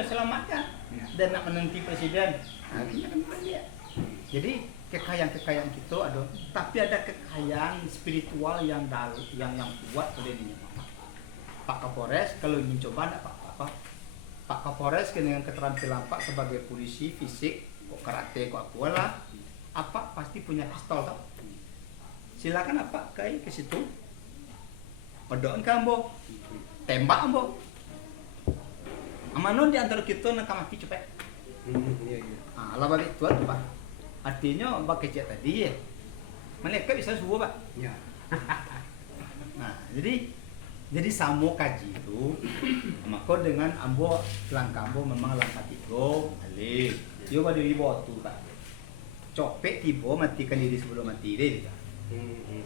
punya selamatkan dan nak menanti presiden. Akhirnya kan dia. Jadi kekayaan kita ada, tapi ada kekayaan spiritual yang kuat pada dirinya. Pak Kapolres kalau ingin coba nak apa? Pak Kapolres dengan keterampilan Pak sebagai polisi fisik, kok karate, kok apalah, apa pasti punya pistol tau. Silakan apa ke situ. Pedoan kan bo, tembak bo. Amanon di antara kita nak mati cepet. Lah balik tuan tu Pak. Artinya bak kecil tadi ya. Malaikat bisa subuh Pak. Ya. Nah, jadi samo kaji itu maka dengan ambo langkah ambo memang langkah tiga alih. Yo pada ribu tu Pak. Copek tiba matikan diri sebelum mati deh.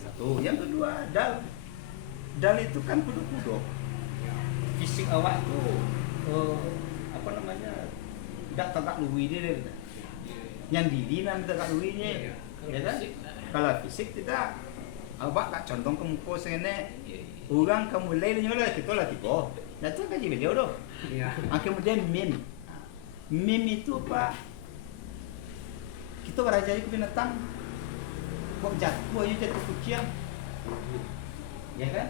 Satu, yang kedua dal itu kan kudu fisik awak tu apa namanya tak tegak luwi dia yang diri nan tegak luwinya ya kan kalau fisik tidak awak tak condong ke muka sene orang kemulai nyola kita lah tiba dah tu kaji video doh kemudian meme itu Pak kita berajari ke binatang kok jatuh kucing ya kan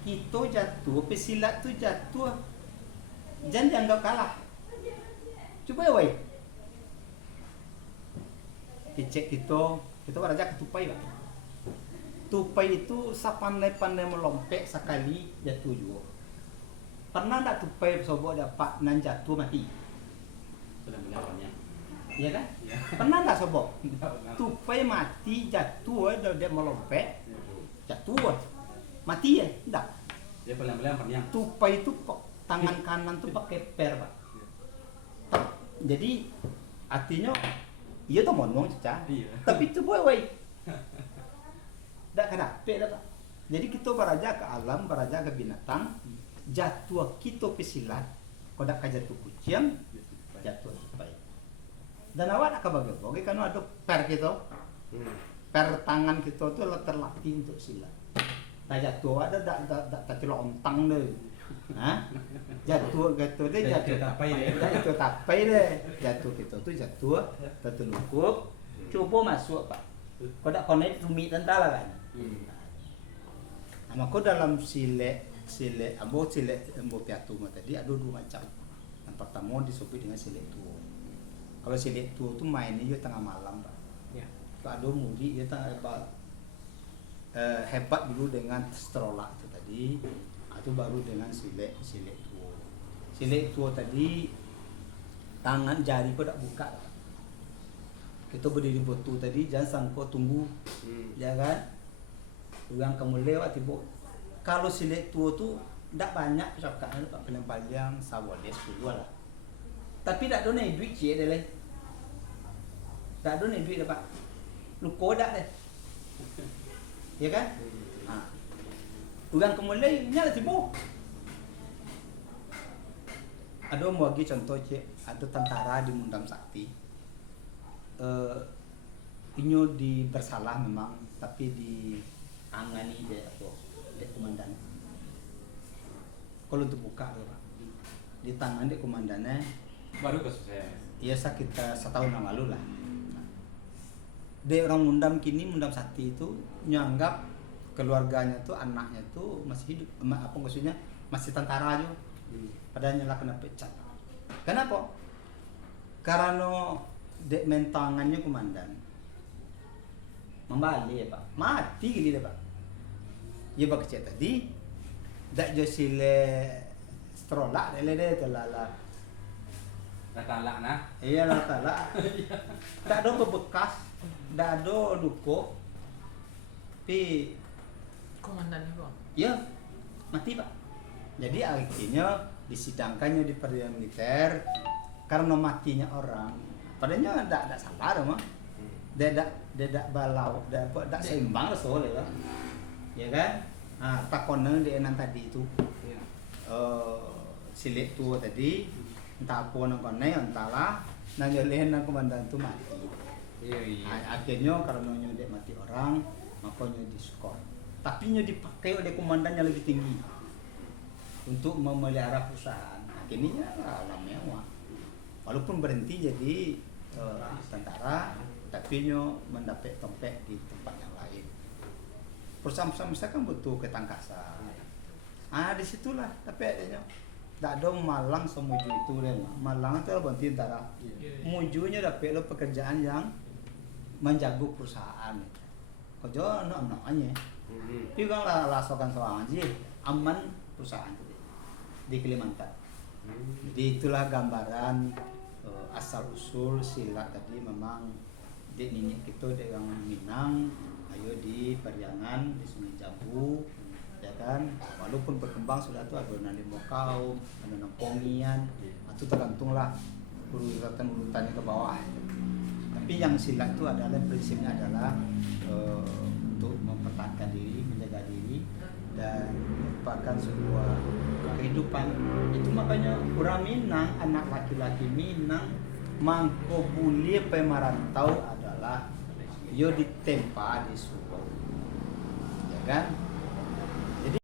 kita jatuh pesilat tu jatuh jangan dianggap kalah coba ya woi dicek kita beraja ke tupai Pak. Tupai itu sepandai-pandai melompek sekali jatuh juga pernah tak tupai sobok dapat nan jatuh mati ya kan ya. Pernah tak sobok tupai mati jatuh dia melompek jatuh mati ya enggak dia pelan-pelan pernah tupai itu tangan kanan tuh pakai per Pak. Jadi artinya iya tuh ngomong caca tapi itu boy enggak kedape dah Pak. Jadi kita beraja ke alam beraja ke binatang jatuh kita pesilat kodak jatuh kucing jatuh tupai dan awak nak bagi kan ada per kita per tangan kita tuh terlatih untuk silat. Nah jatuh ada tak celok ontang deh, jatuh gitu deh jatuh tapai deh, jatuh gitu tuh jatuh tertelungkup, coba masuk Pak, kau tak connect rumit tentara kan, nah kau dalam silek ambo piatu tadi ada dua macam, yang pertama disebut dengan silek tua, kalau silek tua tuh mainnya juga tengah malam Pak, ada mudi dia tengah hebat dulu dengan strola itu tadi itu baru dengan silek tua tadi tangan jari kau tak buka kita berdiri betul tadi jangan sangko tunggu ya kan yang kamu lewat tiba kalau silek tua tu tak banyak cakap Pak paling sawoles dulu lah tapi tak ada nih duit cie deh tak ada nih duit Pak lu kodak deh ya kan? Orang kemulai nyala tiba. Ada mau lagi contoh cek, ada tentara di Mundam Sakti. Inyo di bersalah memang, tapi di angani dia komandan. Kalau untuk buka ya Pak, di tangan dia komandannya. Baru kasus saya. Iya sekitar setahun yang lalu lah. Dia orang Mundam kini Mundam Sakti itu nyanggap keluarganya tuh anaknya tuh masih hidup apa maksudnya masih tentara aja padahal nyala kena pecat. Kenapa? Karena dek mentangannya komandan membalik ya Pak mati gini deh Pak ya Pak kecil tadi dak josile strolak lele telala talak nah iya lah talak tak ada bekas dak ada luka tapi komandannya Bang ya mati Pak jadi akhirnya disidangkannya di peradilan militer karena matinya orang padahal tidak salah mah tidak balau tidak seimbang soalnya ya kan takonan di enan tadi itu silik tua tadi entah apa nangkone entahlah nanyolehin nang komandan itu mati akhirnya karena nyodek mati orang makanya diskor tapi nya dipakai oleh komandan yang lebih tinggi untuk memelihara perusahaan kini ya alam mewah. Walaupun berhenti jadi tentara, tapi nyo mendapat tempat di tempat yang lain. Perusahaan-perusahaan besar kan butuh ketangkasan. Disitulah tapi adanya. Tak ada Malang semuju itu deh. Malang itu berhenti tentara. Mujunya dapat lo pekerjaan yang menjago perusahaan. Kau jauh anak-anaknya. Itu kan lasokan soal aja. Aman perusahaan itu di Kalimantan. Jadi itulah gambaran asal usul silat tadi. Memang di nenek kita di yang Minang, ayo di Periangan, di Sungai Jambu, ya kan. Walaupun berkembang sudah tuh ada nanti Mokau, ada Pongian, itu tergantunglah urutan-urutannya ke bawah. Tapi yang silat itu adalah prinsipnya adalah untuk mempertahankan diri, menjaga diri, dan merupakan sebuah kehidupan. Itu makanya orang Minang, anak laki-laki Minang, mangko buli pemarantau adalah yo ditempa di Solo, ya kan?